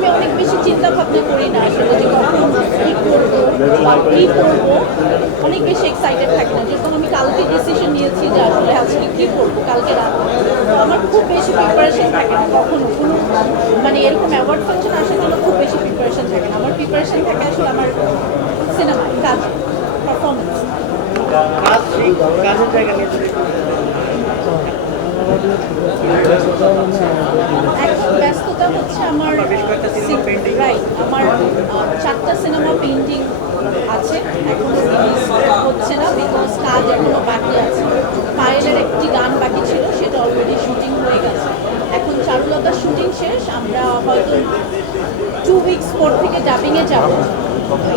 আমি অনেক বেশি চিন্তা ভাবনা করি না আসলে যে কখন কী করবো বা কী করবো, অনেক বেশি এক্সাইটেড থাকি না। যেরকম আমি কালকে ডিসিশন নিয়েছি যে আসলে আজকে কী করবো কালকে রাতে, তো আমার খুব বেশি প্রিপারেশন থাকে না কখনো কোনো, মানে এরকম অ্যাওয়ার্ড ফাংশন আসার জন্য খুব বেশি প্রিপারেশন থাকে না। আমার প্রিপারেশন থাকে আসলে আমার সিনেমায় কাজ, পারফরমেন্স। কাজের জায়গা নিয়ে এখন ব্যস্ততা হচ্ছে আমার রাইট, আমার 4টা সিনেমা পেন্টিং আছে, এখনো রিলিজ হচ্ছে না বিকজ কাজ এখনো বাকি আছে। পায়েলের একটি গান বাকি ছিল, সেটা অলরেডি শুটিং হয়ে গেছে। এখন চারুলতার শুটিং শেষ, আমরা হয়তো 2 উইকস পর থেকে ডাবিংয়ে যাব,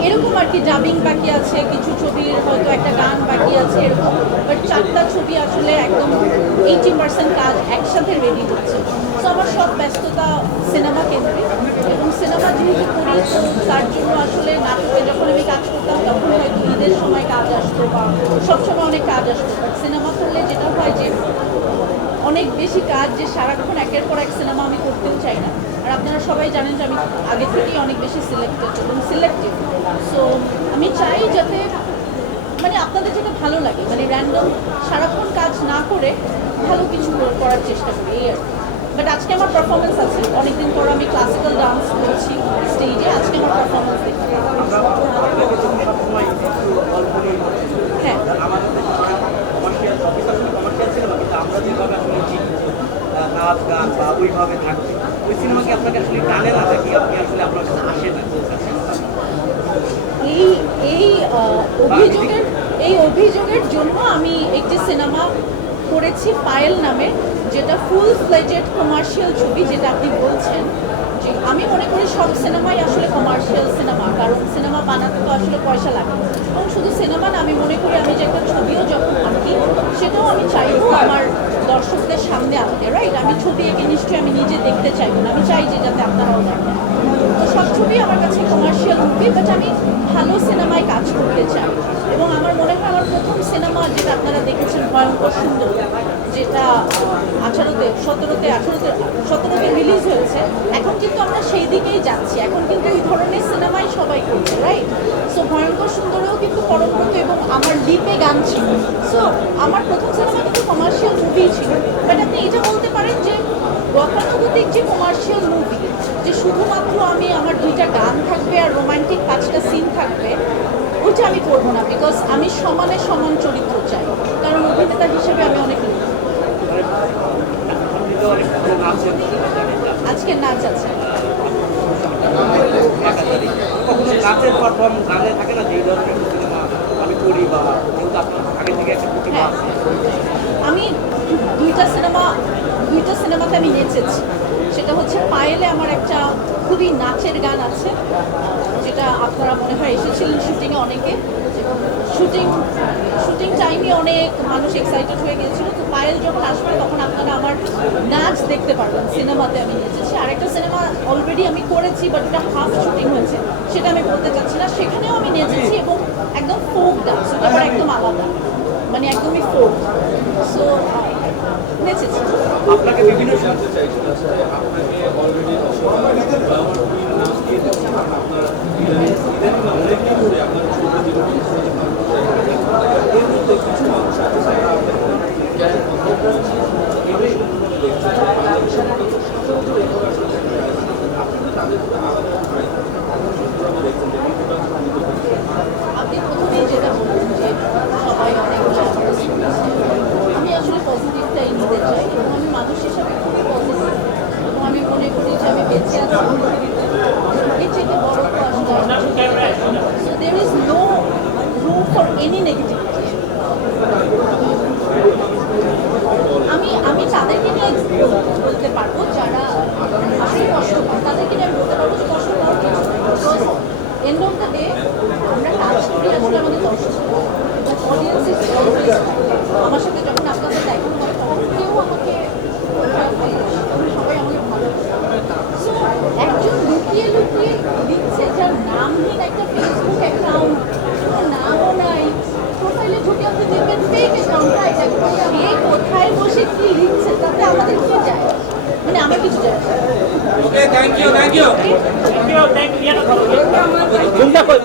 এরকম আর কি। ডাবিং বাকি আছে, কিছু ছবির হয়তো একটা গান বাকি আছে এরকম, বাট 4টা ছবি আসলে একদম 80% কাজ একসাথে রেডি হচ্ছে। তো আমার সব ব্যস্ততা সিনেমা কেন্দ্রিক, এবং সিনেমা যেহেতু করি তো তার জন্য আসলে নাটকে যখন আমি কাজ করতাম তখন হয়তো ঈদের সময় কাজ আসতো বা সবসময় অনেক কাজ আসতো, বাট সিনেমা করলে যেটা হয় যে অনেক বেশি কাজ, যে সারাক্ষণ একের পর এক সিনেমা আমি করতেও চাই না। আর আপনারা সবাই জানেন যে আমি আগে থেকেই অনেক বেশি সিলেক্টেড এবং সিলেক্টিভ। সো আমি চাই যাতে মানে আপনাদের যেটা ভালো লাগে, মানে র্যান্ডম সারাক্ষণ কাজ না করে ভালো কিছু করার চেষ্টা করি এই আর। বাট আজকে আমার পারফরমেন্স আছে, অনেকদিন পর আমি ক্লাসিক্যাল ডান্স করছি স্টেজে, আজকে আমার পারফরমেন্স দেখতে। হ্যাঁ, নাচ গান বা ওইভাবে থাকবে, ওই সিনেমা কি আপনাকে আসলে টানে না নাকি আপনি আসলে আপনার কাছে আসে না? এই এই অভিযোগের এই অভিযোগের জন্য আমি একটি সিনেমা করেছি পায়েল নামে, যেটা ফুল ফ্লেজেড কমার্শিয়াল ছবি, যেটা আপনি বলছেন। যে আমি মনে করি সব সিনেমাই আসলে কমার্শিয়াল সিনেমা, কারণ সিনেমা বানাতে তো আসলে পয়সা লাগে। এবং শুধু সিনেমা না, আমি মনে করি আমি যে একটা ছবিও যখন আঁকি সেটাও আমি চাইবো আমার দর্শকদের সামনে আনতে, রাইট? আমি ছবি এঁকে নিশ্চয়ই আমি নিজে দেখতে চাইবো না, আমি চাই যে যাতে আপনারাও দেখেন। তো সব ছবি আমার কাছে কমার্শিয়াল মুভি, বাট আমি ভালো সিনেমায় কাজ করতে চাই। এবং আমার মনে হয় আমার প্রথম সিনেমা যেটা আপনারা দেখেছেন ভয়ঙ্কর সুন্দর, যেটা 17তে রিলিজ হয়েছে, এখন কিন্তু আমরা সেই দিকেই যাচ্ছি। এখন কিন্তু এই ধরনের সিনেমাই সবাই করছে, রাইট? সো ভয়ঙ্কর সুন্দরেও কিন্তু পরমব্রত এবং আমার লিপে গান ছিল। সো আমার প্রথম সিনেমা কিন্তু কমার্শিয়াল মুভি ছিল, বাট আপনি এটা বলতে পারেন যে গতানুগতিক যে কমার্শিয়াল মুভি, যে শুধুমাত্র আমি আমার 2টা গান থাকবে আর রোমান্টিক 5টা সিন থাকবে, ওইটা আমি করবো না। বিকজ আমি সমানে সমান চরিত্র চাই, কারণ অভিনেতা হিসেবে আমি অনেক আজকে নাচ আছে। নাচের পারফর্ম গানে থাকে না যে এই ধরনের সিনেমা আমি করি বা যেহেতু আপনার আগে থেকে একটা প্রতিভা হ্যাঁ, আছে। আমি দুইটা সিনেমাতে আমি নেচেছি। সেটা হচ্ছে পায়েলে আমার একটা খুবই নাচের গান আছে, যেটা আপনারা মনে হয় এসেছিলেন শুটিংয়ে অনেকে, শুটিং টাইমে অনেক মানুষ এক্সাইটেড হয়ে গিয়েছিল। তো পায়েল যখন আসবে তখন আপনারা আমার নাচ দেখতে পারবেন। সিনেমাতে আমি নেচেছি, আরেকটা সিনেমা অলরেডি আমি করেছি, বাট এটা হাফ শুটিং হয়েছে, সেটা আমি বলতে চাচ্ছি না। সেখানেও আমি নেচেছি এবং একদম ফোক ডান্স, ওটা আবার একদম আলাদা, মানে একদমই ফোক। সো নেচেছি। আপনাকে বিভিন্ন সময় আপনি প্রথমেই যেটা বললেন যে সবাই অনেক আমি আসলে পজিটিভটাই নিতে চাই, এবং আমি মানুষ হিসাবে খুবই পজিটিভ, এবং আমি মনে করি যে আমি বেঁচে আছি এর থেকে বড় তো আসলে so there is no room for any negativity. আমি তাদেরকে নিয়ে বলতে পারবো যারা আসলে কষ্ট পায়, তাদেরকে নিয়ে আমি বলতে পারবো যে কষ্ট পাওয়ার কিছু এন্ড অফ দ্য ডে আমরা কাজ করি আসলে আমাদের দর্শক অডিয়েন্স ইজ অলওয়েজ। আমার সাথে যখন আপনাদের দেখা হয় তখন কেউ আমাকে সবাই আমাকে ভালো, সো একজন লুকিয়ে দিচ্ছে যার নামহীন একটা ফেসবুক অ্যাকাউন্ট, কোনো নামও নাই, ওকে ঘুমটা কই